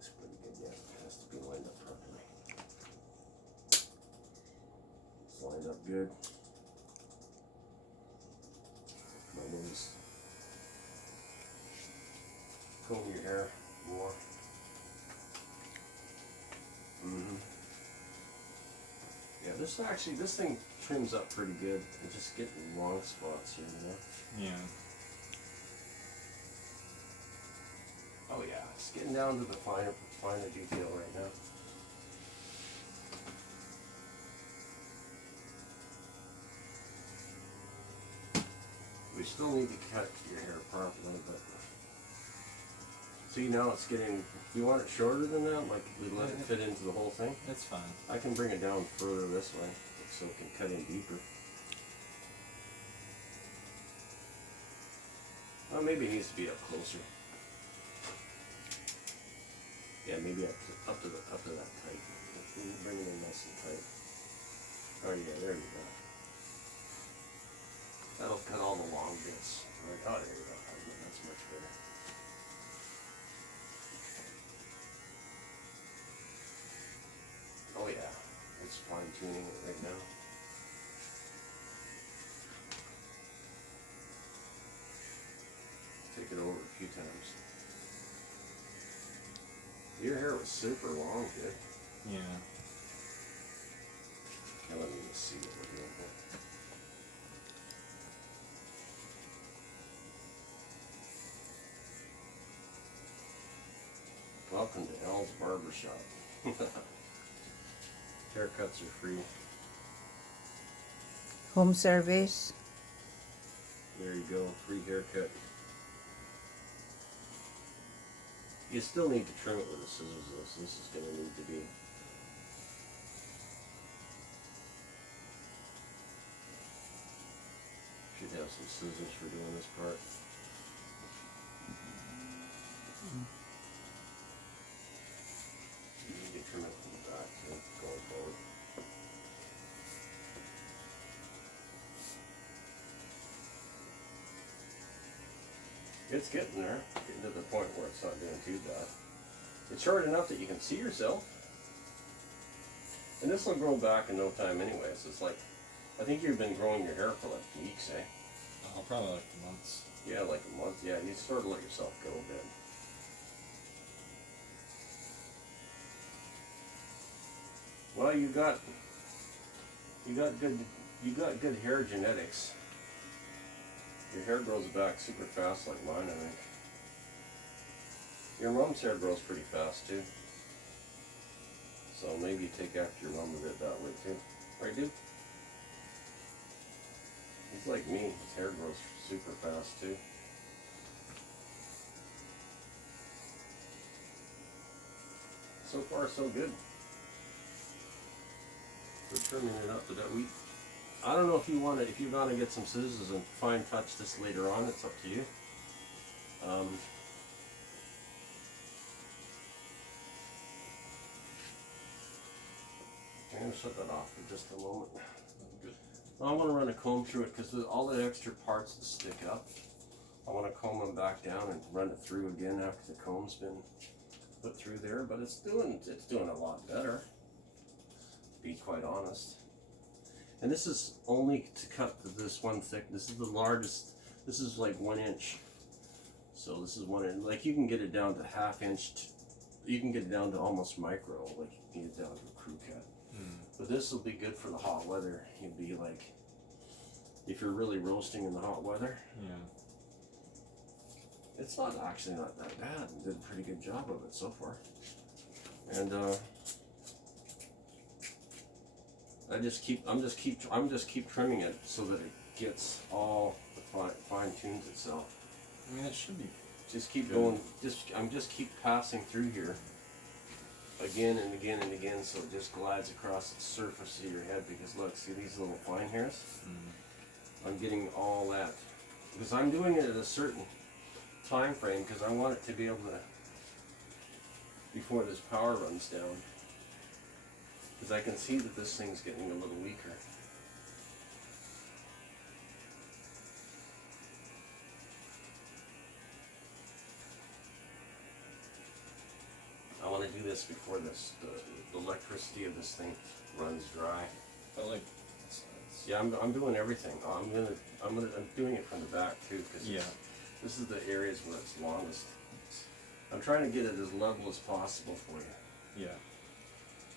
looks pretty good yet. It has to be lined up properly. It's lined up good. Now we'll just comb your hair more. Yeah, this thing trims up pretty good. It's just getting long spots here, you know? Yeah. Oh yeah, it's getting down to the finer detail right now. We still need to cut your hair properly, but see now it's getting. You want it shorter than that, like we let it fit into the whole thing? That's fine. I can bring it down further this way, so it can cut in deeper. Well, maybe it needs to be up closer. Yeah, maybe up to that tight. Bring it in nice and tight. Oh yeah, there you go. That'll cut all the long bits. Right. Oh, there you go. That's much better. Oh yeah, it's fine tuning it right now. Take it over a few times. Your hair was super long, dude. Yeah. Now let me just see what we're doing here. Welcome to Al's Barber Shop. Haircuts are free. Home service. There you go, free haircut. You still need to trim it with a scissors though, so this is going to need to be. Should have some scissors for doing this part. You need to trim it from the back too, going forward. It's getting there, getting to the point where it's not doing too bad. It's short enough that you can see yourself. And this will grow back in no time anyway, so it's like, I think you've been growing your hair for like weeks, eh? Oh, probably like months. Yeah, like a month. Yeah, you sort of let yourself go a bit. Well, you got good hair genetics. Your hair grows back super fast like mine, I think. Your mom's hair grows pretty fast too. So maybe you take after your mom a bit that way too. Right, dude? He's like me. His hair grows super fast too. So far, so good. We're trimming it up to that. I don't know if you want to, if you're gonna get some scissors and fine touch this later on. It's up to you. I'm gonna shut that off for just a moment. Good. I want to run a comb through it because all the extra parts that stick up, I want to comb them back down and run it through again after the comb's been put through there. But it's doing a lot better, to be quite honest. And this is only to cut this one thick. This is the largest. This is like 1 inch. So this is 1 inch. Like you can get it down to ½ inch. You can get it down to almost micro. Like you can get it down to a crew cut. But this will be good for the hot weather. You'd be like, if you're really roasting in the hot weather. Yeah. It's not actually not that bad. Did a pretty good job of it so far. And I'm just keep trimming it so that it gets all the fine tunes itself. I mean, it should be. Just keep good. going. I'm just keep passing through here again and again and again, so it just glides across the surface of your head. Because look, see these little fine hairs? I'm getting all that because I'm doing it at a certain time frame because I want it to be able to, before this power runs down, because I can see that this thing's getting a little weaker. I this before the electricity of this thing runs dry. But like, Yeah, I'm doing everything. I'm doing it from the back too, because yeah. this is the areas where it's longest. I'm trying to get it as level as possible for you, Yeah.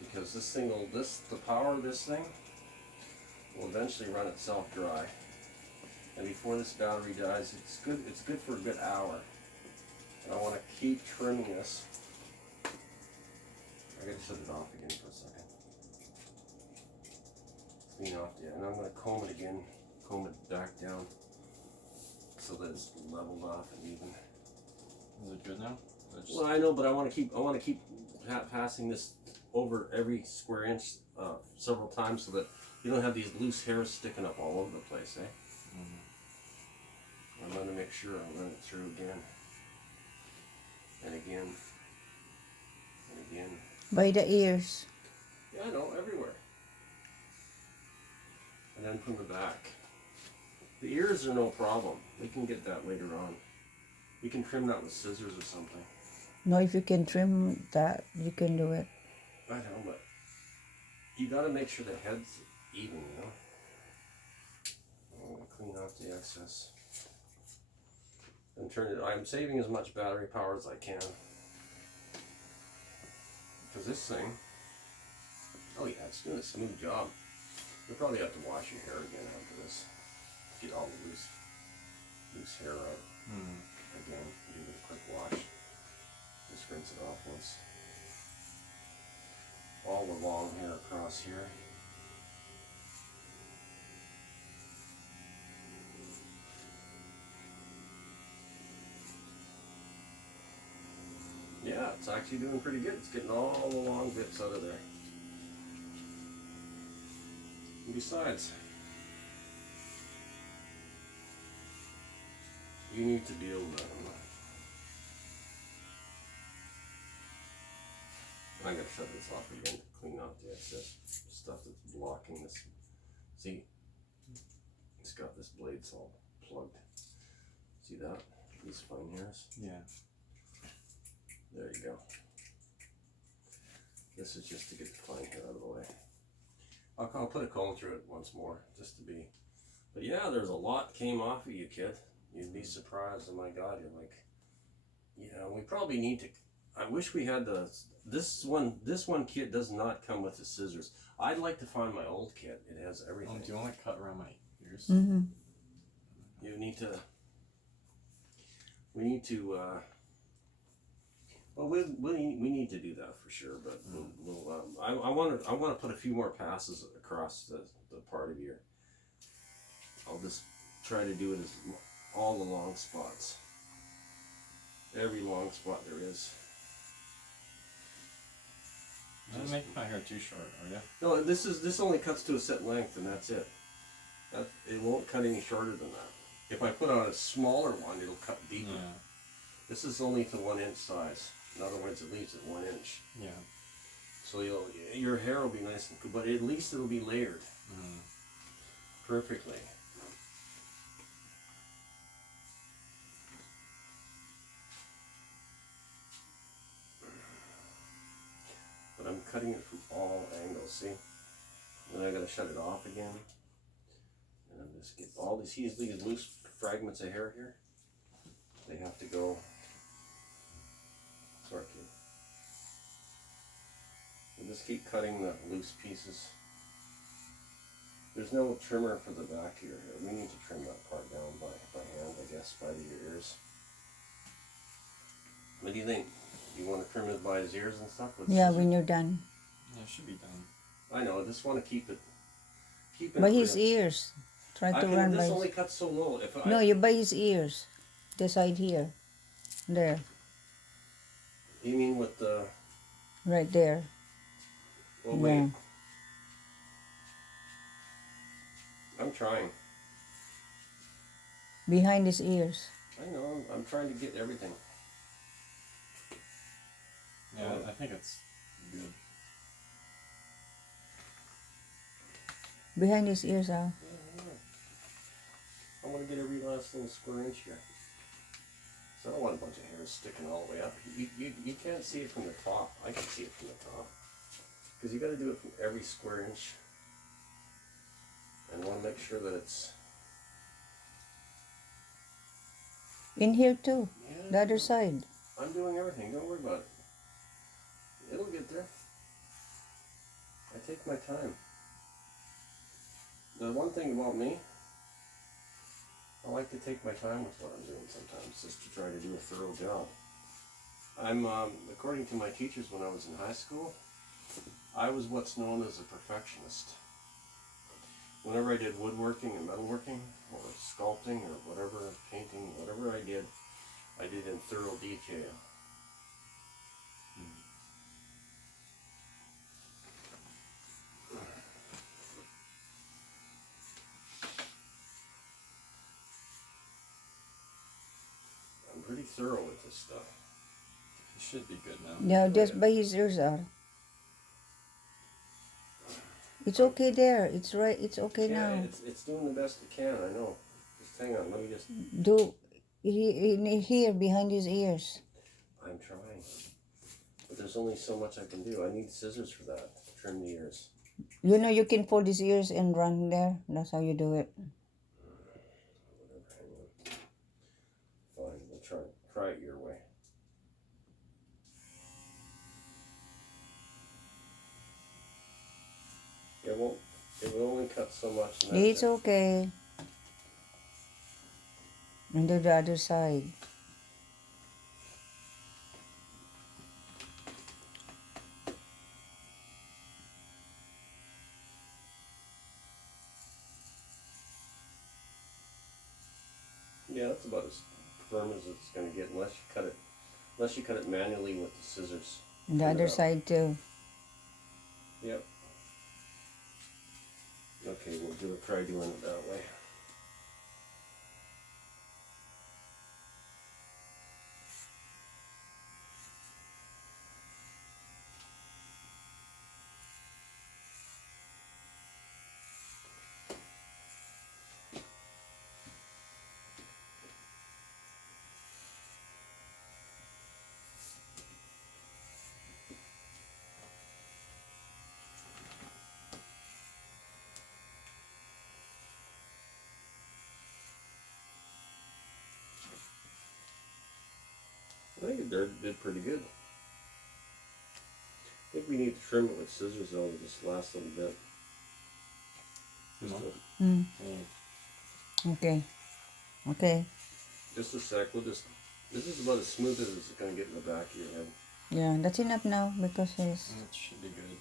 because this thing will, the power of this thing will eventually run itself dry. And before this battery dies, it's good for a good hour. And I want to keep trimming this. I gotta shut it off again for a second. Clean off the, and I'm gonna comb it again, comb it back down, so that it's leveled off and even. Is it good now? Well, I know, but I want to keep passing this over every square inch several times, so that you don't have these loose hairs sticking up all over the place, eh? I'm going to make sure I run it through again, and again, and again. By the ears. Yeah, I know, everywhere. And then from the back. The ears are no problem. We can get that later on. We can trim that with scissors or something. No, if you can trim that, you can do it. I know, but you got to make sure the head's even, you know. I'm going to clean off the excess. And turn it. I'm saving as much battery power as I can. Because this thing, oh yeah, it's doing a smooth job. You'll probably have to wash your hair again after this. Get all the loose hair out. Again, give it a quick wash. Just rinse it off once. All the long hair across here. Yeah, it's actually doing pretty good. It's getting all the long bits out of there. And besides, you need to deal with that. I'm going to shut this off again to clean out the excess stuff that's blocking this. See, it's got this blades all plugged. See that? These fine hairs? Yeah. There you go. This is just to get the fine hair out of the way. I'll put a comb through it once more, just to be. But yeah, there's a lot came off of you, kid. You'd be surprised. Oh my God, you're like, yeah. We probably need to. I wish we had this one kit does not come with the scissors. I'd like to find my old kit. It has everything. Oh, do you want to cut around my ears? Mm-hmm. You need to. We need to. Well, we need to do that for sure. But I want to put a few more passes across the part of your. I'll just try to do it as all the long spots. Every long spot there is. Don't make my hair too short, are you? No, this only cuts to a set length, and that's it. It won't cut any shorter than that. If I put on a smaller one, it'll cut deeper. Yeah. This is only to 1 inch size. In other words, it leaves at 1 inch. Yeah. So your hair will be nice and cool, but at least it'll be layered perfectly. But I'm cutting it from all angles, see? Then I gotta shut it off again. And I'm just get all these loose fragments of hair here. They have to go. Sorry, kid. And just keep cutting the loose pieces. There's no trimmer for the back here. We need to trim that part down by hand, I guess, by the ears. What do you think? You want to trim it by his ears and stuff? Yeah, when you're done. Yeah, it should be done. I know. I just want to keep it. By his ears. Try to run by this his... only cuts so low. No, you by his ears. The side here. There. You mean with the? Right there. Well, wait. Yeah. I'm trying. Behind his ears. I know. I'm trying to get everything. Yeah, I think it's good. Behind his ears, Al. I want to get every last little square inch here. So I don't want a bunch of hairs sticking all the way up. You can't see it from the top. I can see it from the top. Because you got to do it from every square inch. And want to make sure that it's... In here too. Yeah, The other side. I'm doing everything. Don't worry about it. It'll get there. I take my time. The one thing about me, I like to take my time with what I'm doing sometimes, just to try to do a thorough job. I'm, according to my teachers when I was in high school, I was what's known as a perfectionist. Whenever I did woodworking and metalworking, or sculpting, or whatever, painting, whatever I did in thorough detail. I'm pretty thorough with this stuff. He should be good now. Yeah, just by his ears out. It's okay there. It's right. It's okay Yeah, now. it's doing the best it can, I know. Just hang on, let me just... Do here behind his ears. I'm trying. But there's only so much I can do. I need scissors for that, to trim the ears. You know you can fold his ears and run there. That's how you do it. Whatever, hang on. Fine, we'll try it your way. It will only cut so much. And It's okay. And do the other side. Yeah, that's about as firm as it's going to get unless you cut it manually with the scissors. And the other side too. Yep. Okay, we'll try doing it that way. I think it did pretty good. I think we need to trim it with scissors though, this last little bit. Just a, Mm. Okay. Okay. just a sec, this is about as smooth as it's going to get in the back of your head. Yeah, that's enough now because it's... That should be good.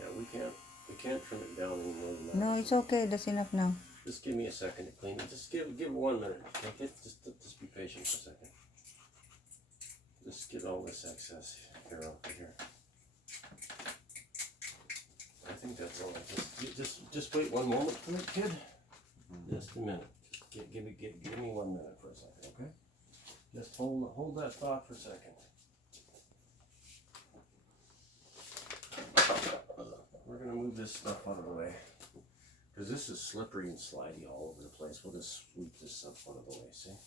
Yeah, we can't trim it down any more than that. No, it's okay. That's enough now. Just give me a second to clean it. Just give it 1 minute. Okay, just be patient for a second. Just get all this excess hair off of here. I think that's all. Just wait 1 moment for it, kid. Just a minute. Just give me 1 minute for a second, okay? Just hold that thought for a second. We're gonna move this stuff out of the way because this is slippery and slidey all over the place. We'll just sweep this stuff out of the way, see? And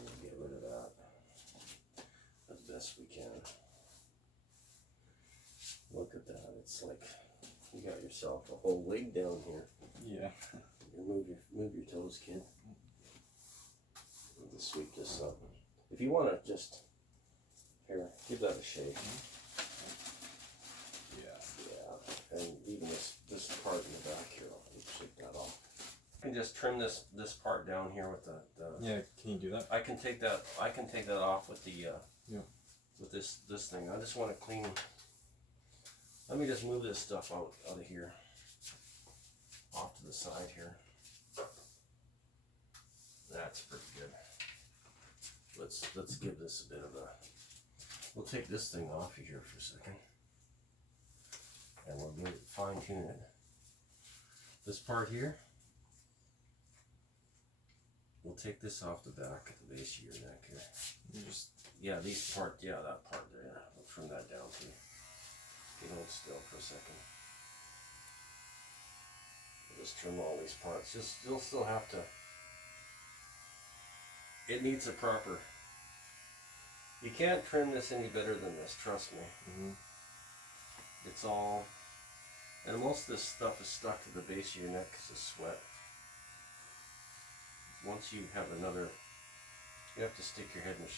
we'll get rid of that as best we can. Look at that. It's like you got yourself a whole wig down here. Yeah. You move your toes, kid. We'll just sweep this up. If you want to just here, give that a shake. Yeah, and even this part in the back here, I'll shake that off. I can just trim this part down here with the. Yeah, can you do that? I can take that off with the with this thing. I just want to clean. Let me just move this stuff out of here, off to the side here. That's pretty good. Let's give this a bit of a. We'll take this thing off of here for a second, and we'll get it fine tune it. This part here, we'll take this off the back at the base of your neck here. That part there. We'll trim that down too. Hold still for a second. We'll just trim all these parts. You'll still have to. it needs a proper. You can't trim this any better than this, trust me. Mm-hmm. It's all, and most of this stuff is stuck to the base of your neck because of sweat. Once you have another, you have to stick your head in the